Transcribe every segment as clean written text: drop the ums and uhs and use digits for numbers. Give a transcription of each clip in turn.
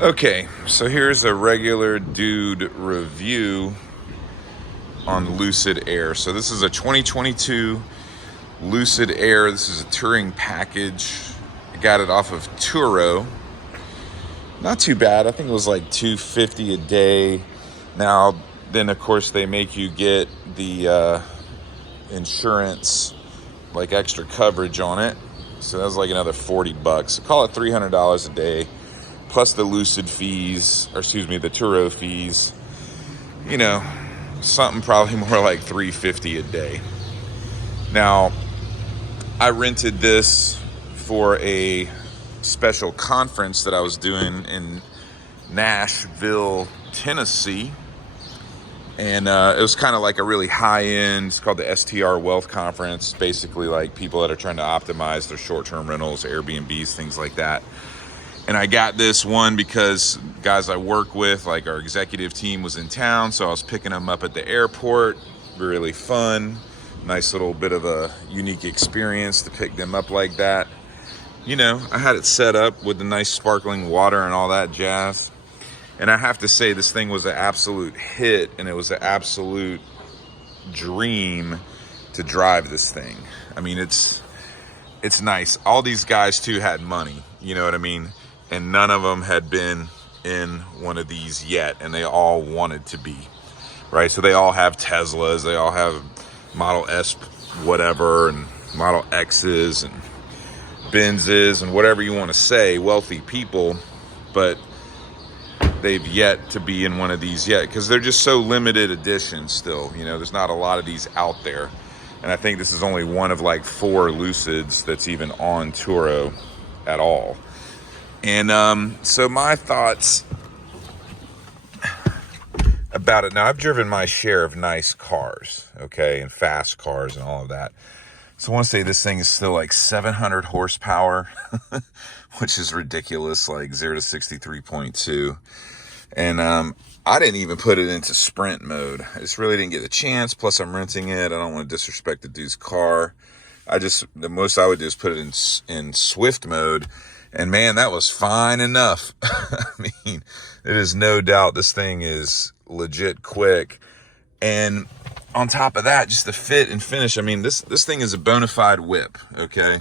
Okay, so here's a regular dude review on Lucid Air. So this is a 2022 Lucid Air. This is a touring package. I got it off of Turo. Not too bad. I think it was like $250 a day. Now, then of course they make you get the insurance, like extra coverage on it. So that was like another $40. So call it $300 a day, plus the Lucid fees, or excuse me, the Turo fees. You know, something probably more like $350 a day. Now, I rented this for a special conference that I was doing in Nashville, Tennessee. And it was kind of like a really high-end, it's called the STR Wealth Conference, basically like people that are trying to optimize their short-term rentals, Airbnbs, things like that. And I got this one because guys I work with, like our executive team, was in town, so I was picking them up at the airport. Really fun, nice little bit of a unique experience to pick them up like that. You know, I had it set up with the nice sparkling water and all that jazz. And I have to say, this thing was an absolute hit, and it was an absolute dream to drive this thing. I mean, it's nice. All these guys, too, had money, you know what I mean? And none of them had been in one of these yet, and they all wanted to be, right? So they all have Teslas, they all have Model S whatever, and Model X's, and Benzes, and whatever you want to say, wealthy people, but they've yet to be in one of these yet, because they're just so limited edition still. You know, there's not a lot of these out there. And I think this is only one of like 4 Lucids that's even on Turo at all. And so my thoughts about it. Now, I've driven my share of nice cars, okay, and fast cars and all of that. So I want to say this thing is still like 700 horsepower, which is ridiculous, like 0 to 63.2. And I didn't even put it into sprint mode. I just really didn't get a chance. Plus, I'm renting it. I don't want to disrespect the dude's car. The most I would do is put it in Swift mode. And man, that was fine enough. I mean, there is no doubt this thing is legit quick. And on top of that, just the fit and finish. I mean, this thing is a bona fide whip, okay?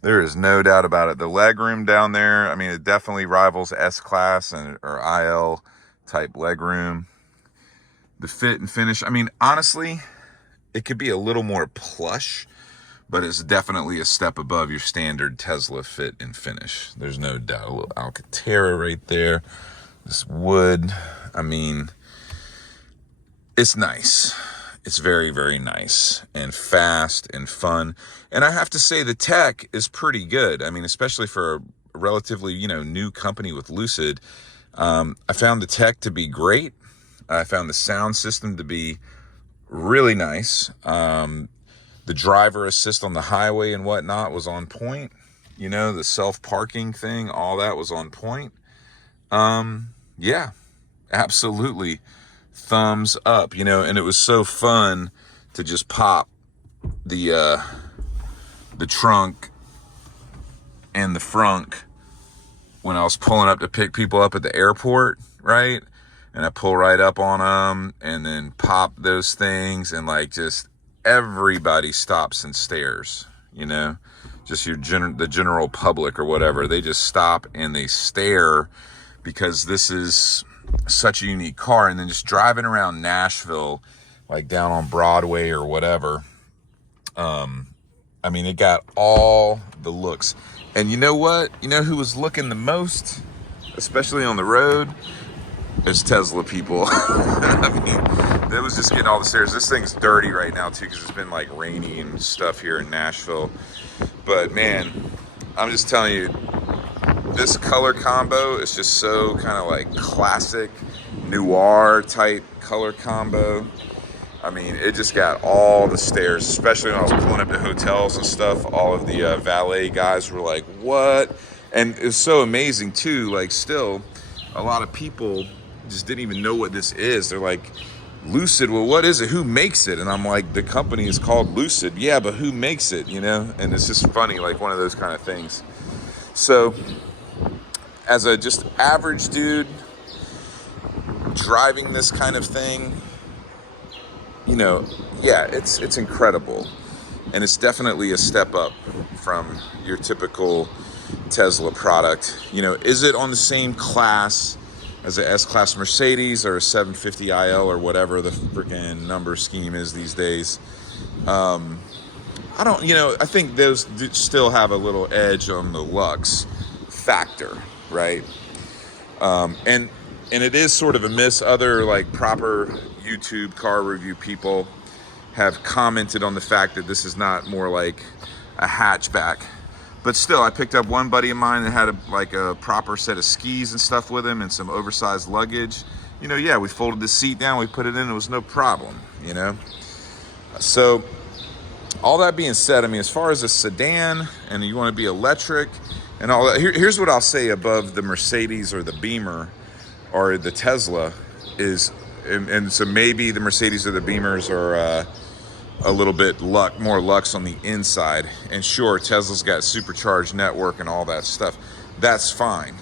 There is no doubt about it. The legroom down there, I mean, it definitely rivals S-Class or IL type legroom. The fit and finish, I mean, honestly, it could be a little more plush, but it's definitely a step above your standard Tesla fit and finish. There's no doubt. A little Alcantara right there. This wood, I mean, it's nice. It's very, very nice and fast and fun. And I have to say the tech is pretty good. I mean, especially for a relatively, new company with Lucid. I found the tech to be great. I found the sound system to be really nice. The driver assist on the highway and whatnot was on point. The self-parking thing, all that was on point. Yeah, absolutely. Thumbs up, and it was so fun to just pop the trunk and the frunk when I was pulling up to pick people up at the airport, right? And I pull right up on them and then pop those things, and like just everybody stops and stares, just the general public or whatever. They just stop and they stare because this is such a unique car. And then just driving around Nashville, like down on Broadway or whatever, I mean, it got all the looks. And you know what? You know who was looking the most, especially on the road? It's Tesla people. I mean, it was just getting all the stares. This thing's dirty right now too, because it's been like rainy and stuff here in Nashville. But man, I'm just telling you, this color combo is just so kind of like classic noir type color combo. I mean, it just got all the stares, especially when I was pulling up to hotels and stuff. All of the valet guys were like, what? And it's so amazing too, like still, a lot of people just didn't even know what this is. They're like, Lucid, well, what is it? Who makes it? And I'm like, the company is called Lucid. Yeah, but who makes it, And it's just funny, like one of those kind of things. So as a just average dude driving this kind of thing, you know, yeah, it's incredible. And it's definitely a step up from your typical Tesla product. You know, is it on the same class as a S-Class Mercedes or a 750IL or whatever the freaking number scheme is these days? I don't, you know, I think those still have a little edge on the lux factor, right? And it is sort of a miss. Other like proper YouTube car review people have commented on the fact that this is not more like a hatchback. But still, I picked up one buddy of mine that had a proper set of skis and stuff with him and some oversized luggage. You know, yeah, we folded the seat down, we put it in, it was no problem, you know? So, all that being said, I mean, as far as a sedan and you want to be electric and all that, here's what I'll say above the Mercedes or the Beamer or the Tesla is, and so maybe the Mercedes or the Beamers are a little bit more lux on the inside. And sure, Tesla's got supercharged network and all that stuff. That's fine.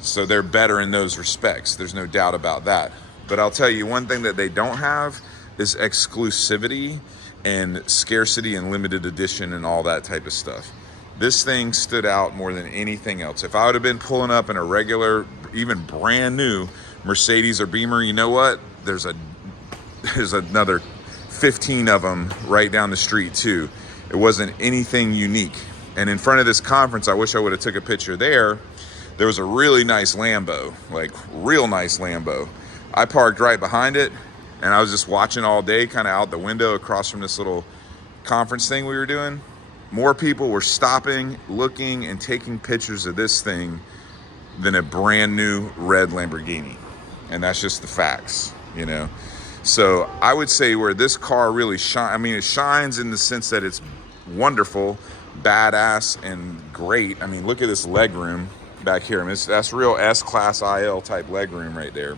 So they're better in those respects. There's no doubt about that. But I'll tell you one thing that they don't have is exclusivity and scarcity and limited edition and all that type of stuff. This thing stood out more than anything else. If I would have been pulling up in a regular, even brand new Mercedes or Beamer, you know what? There's another 15 of them right down the street too. It wasn't anything unique. And in front of this conference, I wish I would have took a picture there. There was a really nice Lambo, like real nice Lambo. I parked right behind it and I was just watching all day, kind of out the window across from this little conference thing we were doing. More people were stopping, looking, and taking pictures of this thing than a brand new red Lamborghini. And that's just the facts, you know? So I would say where this car really shines, I mean, it shines in the sense that it's wonderful, badass, and great. I mean, look at this legroom back here. I mean, that's real S-Class IL type legroom right there.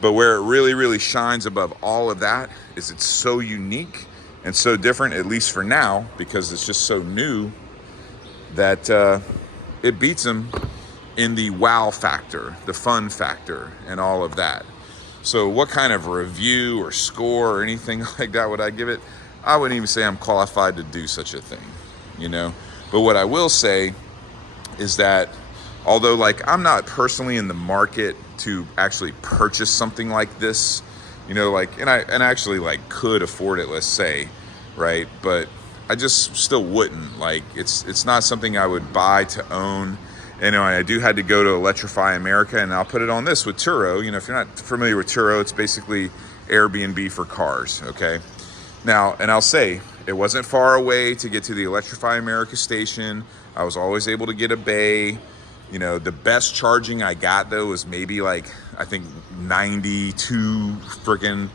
But where it really, really shines above all of that is it's so unique and so different, at least for now, because it's just so new, that it beats them in the wow factor, the fun factor, and all of that. So what kind of review or score or anything like that would I give it? I wouldn't even say I'm qualified to do such a thing, you know? But what I will say is that although like I'm not personally in the market to actually purchase something like this, you know, like, and I actually like could afford it, let's say, right? But I just still wouldn't. Like, it's not something I would buy to own. You know, I had to go to Electrify America, and I'll put it on this with Turo. You know, if you're not familiar with Turo, it's basically Airbnb for cars, okay? Now, and I'll say, it wasn't far away to get to the Electrify America station. I was always able to get a bay. You know, the best charging I got, though, was maybe like, I think 92 freaking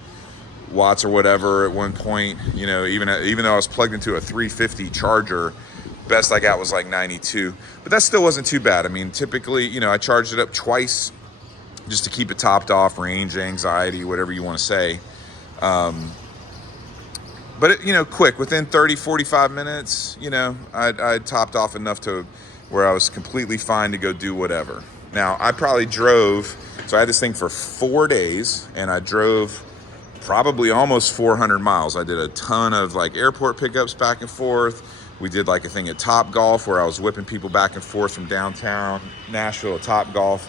watts or whatever at one point. You know, even though I was plugged into a 350 charger, best I got was like 92, but that still wasn't too bad. I mean, typically, you know, I charged it up twice just to keep it topped off, range anxiety, whatever you want to say. But it, you know, quick, within 30, 45 minutes, you know, I topped off enough to where I was completely fine to go do whatever. Now, I probably drove, so I had this thing for 4 days, and I drove probably almost 400 miles. I did a ton of like airport pickups back and forth. We did like a thing at Top Golf where I was whipping people back and forth from downtown Nashville to Top Golf.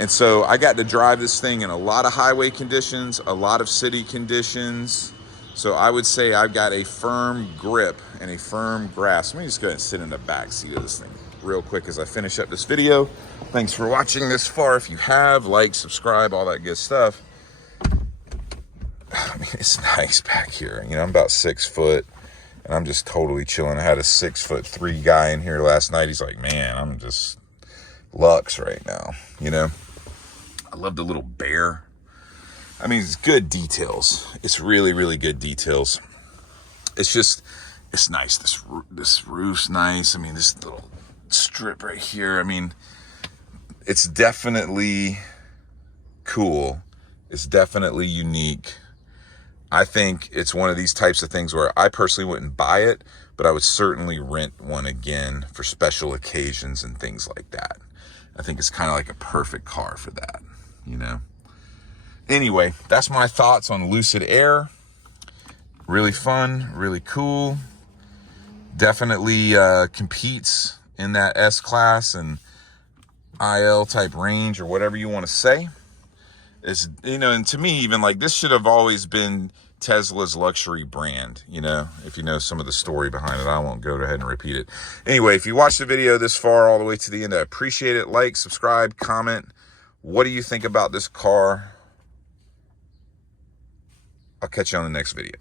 And so I got to drive this thing in a lot of highway conditions, a lot of city conditions. So I would say I've got a firm grip and a firm grasp. Let me just go ahead and sit in the back seat of this thing real quick as I finish up this video. Thanks for watching this far. If you have, like, subscribe, all that good stuff. I mean, it's nice back here. You know, I'm about 6 foot. And I'm just totally chilling. I had a 6'3" guy in here last night. He's like, man, I'm just luxe right now. You know, I love the little bear. I mean, it's good details. It's really, really good details. It's just, it's nice. This roof's nice. I mean, this little strip right here. I mean, it's definitely cool. It's definitely unique. I think it's one of these types of things where I personally wouldn't buy it, but I would certainly rent one again for special occasions and things like that. I think it's kind of like a perfect car for that, you know. Anyway, that's my thoughts on Lucid Air. Really fun, really cool. Definitely competes in that S-Class and IL type range, or whatever you want to say. It's, you know, and to me, even like, this should have always been Tesla's luxury brand, you know, if you know some of the story behind it. I won't go ahead and repeat it. Anyway, if you watched the video this far all the way to the end, I appreciate it. Like, subscribe, comment. What do you think about this car? I'll catch you on the next video.